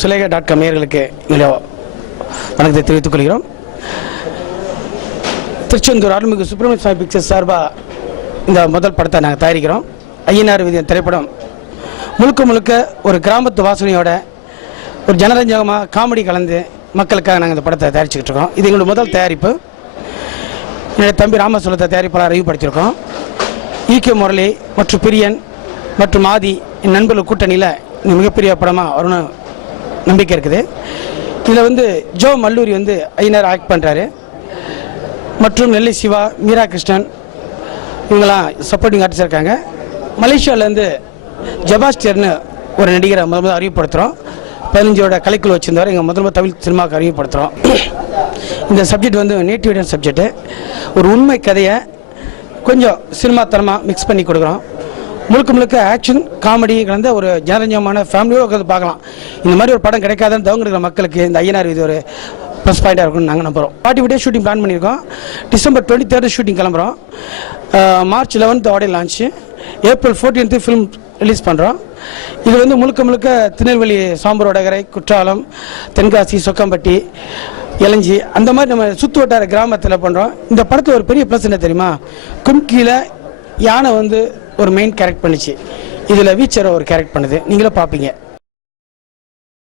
சுலேகா.com நேயர்களுக்கு வணக்கத்தை தெரிவித்துக் கொள்கிறோம். திருச்செந்தூர் அருள்மிகு சுப்பிரமணிய சுவாமி பிக்சர்ஸ் சார்பாக இந்த முதல் படத்தை நாங்கள் தயாரிக்கிறோம். ஐயனார் வீதியின் திரைப்படம் முழுக்க ஒரு கிராமத்து வாசனையோட ஒரு ஜனரஞ்சகமாக காமெடி கலந்து மக்களுக்காக நாங்கள் இந்த படத்தை தயாரிச்சுக்கிட்டு இருக்கோம். இது எங்களோட முதல் தயாரிப்பு. என்னுடைய தம்பி ராமசுலத்தை தயாரிப்பாளர் அறிவுப்படுத்தியிருக்கோம். ஈகே முரளி மற்றும் பிரியன் மற்றும் ஆதி என் நண்பர்கள் கூட்டணியில் இந்த மிகப்பெரிய படமாக வரும்னு நம்பிக்கை இருக்குது. இதில் ஜோ மல்லூரி ஐயனார் ஆக்ட் பண்ணுறாரு மற்றும் நெல்லை சிவா, மீரா கிருஷ்ணன் இவங்கெல்லாம் சப்போர்ட்டிங் ஆர்டிஸ்ட் இருக்காங்க. மலேசியாவிலேருந்து ஜபாஸ்டியர்னு ஒரு நடிகரை முதல் அறிவுப்படுத்துகிறோம். 15 கலைக்குழு வச்சிருந்தவர் எங்கள் முதல் தமிழ் சினிமாவுக்கு அறிவுப்படுத்துகிறோம். இந்த சப்ஜெக்ட் நேட்டிவிட்டியான சப்ஜெக்டு. ஒரு உண்மை கதையை கொஞ்சம் சினிமாத்தனமாக மிக்ஸ் பண்ணி கொடுக்குறோம். முழுக்க ஆக்ஷன் காமெடி கலந்த ஒரு ஜனரஞ்சகமான ஃபேமிலியோடு உட்காந்து பார்க்கலாம். இந்த மாதிரி ஒரு படம் கிடைக்காதுன்னு தவங்கிற மக்களுக்கு இந்த ஐயனார் இது ஒரு ப்ளஸ் பாயிண்டாக இருக்கும்னு நாங்கள் நம்புகிறோம். 40 டேஸ் ஷூட்டிங் பிளான் பண்ணியிருக்கோம். டிசம்பர் 23 ஷூட்டிங் கிளம்புறோம். March 11 audio launch. April 14 film release பண்ணுறோம். இது முழுக்க திருநெல்வேலி சாம்பரோடகரை, குற்றாலம், தென்காசி, சொக்கம்பட்டி, இளஞ்சி அந்த மாதிரி நம்ம சுற்று வட்டார கிராமத்தில் பண்ணுறோம். இந்த படத்தில் ஒரு பெரிய ப்ளஸ் என்ன தெரியுமா? கும்கியில் யானை ஒரு மெயின் கேரக்டர் பண்ணிச்சு. இதில் வீச்சரை ஒரு கேரக்டர் பண்ணுது. நீங்களும் பார்ப்பீங்க.